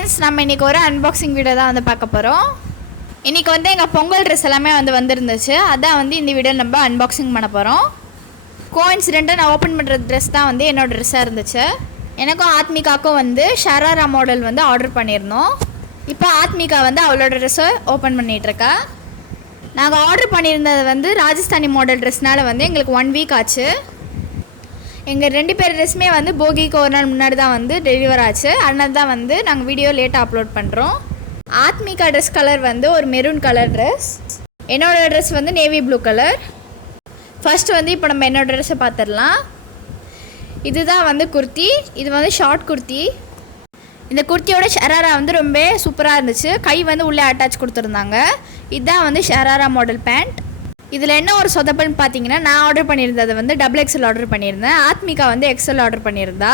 Friends, நம்ம இன்றைக்கி ஒரு அன்பாக்சிங் வீடியோ தான் வந்து பார்க்க போகிறோம். இன்றைக்கி வந்து எங்கள் பொங்கல் ட்ரெஸ் எல்லாமே வந்துருந்துச்சு. அதான் வந்து இந்த வீடியோ நம்ம அன்பாக்சிங் பண்ண போகிறோம். கோஇன்சிடெண்ட்டாக நான் ஓப்பன் பண்ணுற ட்ரெஸ் தான் வந்து என்னோடய ட்ரெஸ்ஸாக இருந்துச்சு. எனக்கும் ஆத்மிகாவுக்கும் வந்து ஷராரா மாடல் வந்து ஆர்டர் பண்ணியிருந்தோம். இப்போ ஆத்மிகா வந்து அவளோட ட்ரெஸ்ஸை ஓப்பன் பண்ணிகிட்ருக்கா. நாங்கள் ஆர்டர் பண்ணியிருந்தது வந்து ராஜஸ்தானி மாடல் ட்ரெஸ்னால் வந்து எங்களுக்கு 1 வீக் ஆச்சு. எங்கள் 2 பேர் ட்ரெஸ்ஸுமே வந்து போகிக்கு ஒரு நாள் முன்னாடி தான் வந்து டெலிவர் ஆச்சு. அதனால தான் வந்து நாங்கள் வீடியோ லேட்டாக அப்லோட் பண்ணுறோம். ஆத்மிகா ட்ரெஸ் கலர் வந்து ஒரு மெரூன் கலர் ட்ரெஸ். என்னோடய ட்ரெஸ் வந்து நேவி ப்ளூ கலர். ஃபஸ்ட்டு வந்து இப்போ நம்ம என்னோடய ட்ரெஸ்ஸை பார்த்துடலாம். இதுதான் வந்து குர்த்தி. இது வந்து ஷார்ட் குர்த்தி. இந்த குர்த்தியோட ஷராரா வந்து ரொம்ப சூப்பராக இருந்துச்சு. கை வந்து உள்ளே அட்டாச் கொடுத்துருந்தாங்க. இதுதான் வந்து ஷராரா மாடல் பேண்ட். இதில் என்ன ஒரு சொதப்பல்னு பார்த்தீங்கன்னா, நான் ஆர்டர் பண்ணியிருந்தது வந்து XXL ஆர்டர் பண்ணியிருந்தேன். ஆத்மிகா வந்து XL ஆர்டர் பண்ணியிருந்தா.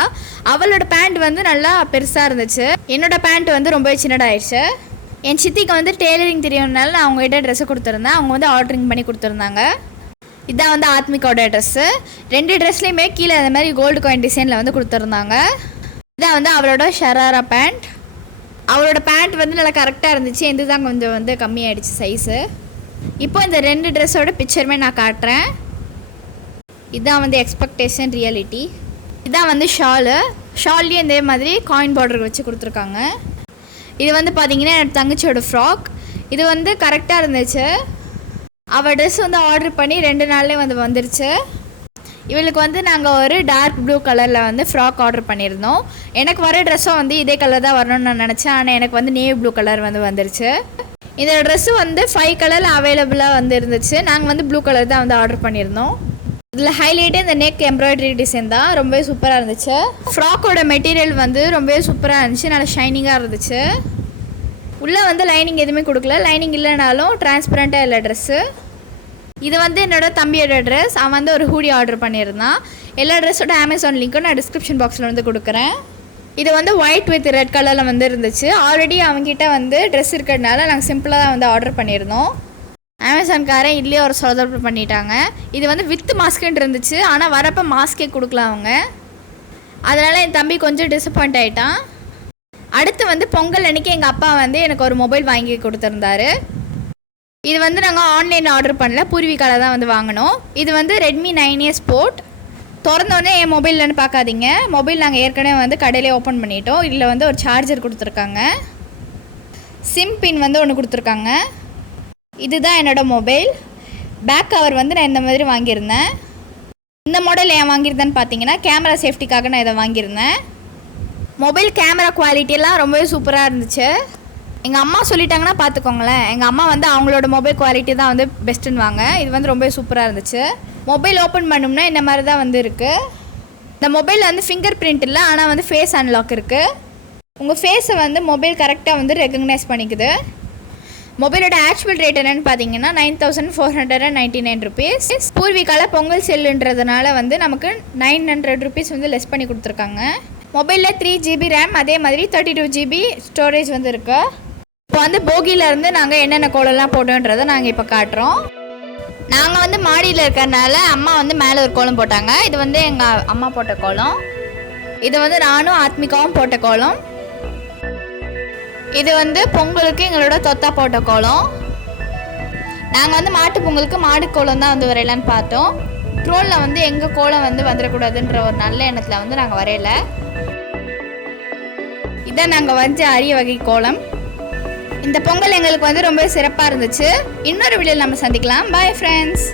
அவளோட பேண்ட் வந்து நல்லா பெருசாக இருந்துச்சு. என்னோடய பேண்ட் வந்து ரொம்ப சின்னதாகிடுச்சு. என் சித்திக்கு வந்து டெய்லரிங் தெரியறதுனால நான் அவங்ககிட்ட ட்ரெஸ்ஸை கொடுத்துருந்தேன். அவங்க வந்து ஆர்டரிங் பண்ணி கொடுத்துருந்தாங்க. இதுதான் வந்து ஆத்மிகாவோட ட்ரெஸ்ஸு. 2 ட்ரெஸ்லேயுமே கீழே அந்த மாதிரி கோல்டு காயின் டிசைனில் வந்து கொடுத்துருந்தாங்க. இதான் வந்து அவளோட ஷராரா பேண்ட். அவளோட பேண்ட் வந்து நல்லா கரெக்டாக இருந்துச்சு. எந்த தான் கொஞ்சம் வந்து கம்மியாகிடுச்சு சைஸு. இப்போ இந்த 2 ட்ரெஸ்ஸோட பிக்சருமே நான் காட்டுறேன். இதுதான் வந்து எக்ஸ்பெக்டேஷன் ரியாலிட்டி. இதுதான் வந்து ஷால்லேயே இதே மாதிரி காயின் பார்டர் வச்சு கொடுத்துருக்காங்க. இது வந்து பார்த்திங்கன்னா என்னோடய தங்கச்சியோட ஃப்ராக். இது வந்து கரெக்டாக இருந்துச்சு. அவள் ட்ரெஸ் வந்து ஆர்டர் பண்ணி 2 நாள்லேயே வந்து வந்துருச்சு. இவளுக்கு வந்து நாங்கள் ஒரு டார்க் ப்ளூ கலரில் வந்து ஃப்ராக் ஆர்டர் பண்ணியிருந்தோம். எனக்கு வர ட்ரெஸ்ஸும் வந்து இதே கலர் தான் வரணும்னு நான் நினச்சேன். ஆனால் எனக்கு வந்து நேவி ப்ளூ கலர் வந்து வந்துருச்சு. இந்த ட்ரெஸ்ஸு வந்து 5 கலரில் அவைலபிளாக வந்து இருந்துச்சு. நாங்கள் வந்து ப்ளூ கலர் தான் வந்து ஆர்டர் பண்ணியிருந்தோம். இதில் ஹைலைட்டே இந்த நெக் எம்ப்ராய்டரி டிசைன் தான். ரொம்பவே சூப்பராக இருந்துச்சு. ஃப்ராக்கோட மெட்டீரியல் வந்து ரொம்பவே சூப்பராக இருந்துச்சு. நல்லா ஷைனிங்காக இருந்துச்சு. உள்ளே வந்து லைனிங் எதுவுமே கொடுக்கல. லைனிங் இல்லைனாலும் டிரான்ஸ்பரண்ட்டாக இல்லை ட்ரெஸ்ஸு. இது வந்து என்னோடய தம்பியோட ட்ரெஸ். அவன் வந்து ஒரு ஹூடி ஆர்டர் பண்ணியிருந்தான். எல்லா ட்ரெஸ்ஸோட அமேசான் லிங்க்கும் நான் டிஸ்கிரிப்ஷன் பாக்ஸில் வந்து கொடுக்குறேன். இது வந்து ஒயிட் வித் ரெட் கலரில் வந்து இருந்துச்சு. ஆல்ரெடி அவங்ககிட்ட வந்து ட்ரெஸ் இருக்கிறதுனால நாங்கள் சிம்பிளாக தான் வந்து ஆர்டர் பண்ணியிருந்தோம். அமேசான்காரன் இதுலேயே ஒரு சொதப்பு பண்ணிட்டாங்க. இது வந்து வித் மாஸ்க்குன்ட்டு இருந்துச்சு. ஆனால் வரப்போ மாஸ்க்கே கொடுக்கல அவங்க. அதனால் என் தம்பி கொஞ்சம் டிசப்பாயிண்ட் ஆகிட்டான். அடுத்து வந்து பொங்கல் அன்றைக்கி எங்கள் அப்பா வந்து எனக்கு ஒரு மொபைல் வாங்கி கொடுத்துருந்தாரு. இது வந்து நாங்கள் ஆன்லைனில் ஆர்டர் பண்ணல, பூர்விகாவில் தான் வந்து வாங்கினோம். இது வந்து Redmi 9A Sport. திறந்தோடனே என் மொபைல்லன்னு பார்க்காதீங்க. மொபைல் நாங்கள் ஏற்கனவே வந்து கடையிலே ஓப்பன் பண்ணிட்டோம். இதில் வந்து ஒரு சார்ஜர் கொடுத்துருக்காங்க. சிம் பின் வந்து ஒன்று கொடுத்துருக்காங்க. இதுதான் என்னோடய மொபைல். பேக் கவர் வந்து நான் இந்த மாதிரி வாங்கியிருந்தேன். இந்த மாடல் ஏன் வாங்கியிருந்தேன்னு பார்த்தீங்கன்னா, கேமரா சேஃப்டிக்காக நான் இதை வாங்கியிருந்தேன். மொபைல் கேமரா குவாலிட்டியெல்லாம் ரொம்பவே சூப்பராக இருந்துச்சு. எங்கள் அம்மா சொல்லிட்டாங்கன்னா பார்த்துக்கோங்களேன். எங்கள் அம்மா வந்து அவங்களோட மொபைல் குவாலிட்டி தான் வந்து பெஸ்ட்டுன்னு வாங்க. இது வந்து ரொம்பவே சூப்பராக இருந்துச்சு. மொபைல் ஓப்பன் பண்ணோம்னா இந்த மாதிரி தான் வந்து இருக்குது. இந்த மொபைலில் வந்து ஃபிங்கர் பிரிண்ட் இல்லை, ஆனால் வந்து ஃபேஸ் அன்லாக் இருக்குது. உங்கள் ஃபேஸை வந்து மொபைல் கரெக்டாக வந்து ரெகக்னைஸ் பண்ணிக்குது. மொபைலோட ஆக்சுவல் ரேட் என்னென்னு பார்த்தீங்கன்னா 9499 rupees. பூர்விகாவில் பொங்கல் செல்லுன்றதுனால வந்து நமக்கு 900 rupees வந்து லெஸ் பண்ணி கொடுத்துருக்காங்க. மொபைலில் 3 GB RAM, அதே மாதிரி 32 GB ஸ்டோரேஜ் வந்து இருக்குது. இப்போ வந்து போகியிலேருந்து நாங்கள் என்னென்ன கோலம்லாம் போட்டோன்றதை நாங்கள் இப்போ காட்டுறோம். நாங்கள் வந்து மாடியில் இருக்கிறதுனால அம்மா வந்து மேலே ஒரு கோலம் போட்டாங்க. இது வந்து எங்கள் அம்மா போட்ட கோலம். இது வந்து நானும் ஆத்மிகாவும் போட்ட கோலம். இது வந்து பொங்கலுக்கு எங்களோட தொத்தா போட்ட கோலம். நாங்கள் வந்து மாட்டு பொங்கலுக்கு மாடு கோலம் தான் வந்து வரையலான்னு பார்த்தோம். ட்ரோலில் வந்து எங்கள் கோலம் வந்து வந்துடக்கூடாதுன்ற ஒரு நல்ல எண்ணத்தில் வந்து நாங்கள் வரையலை. இதான் நாங்கள் வந்து அரிய வகை கோலம். இந்த பொங்கல் எங்களுக்கு வந்து ரொம்ப சிறப்பாக இருந்துச்சு. இன்னொரு வீடியோவில் நம்ம சந்திக்கலாம். Bye friends.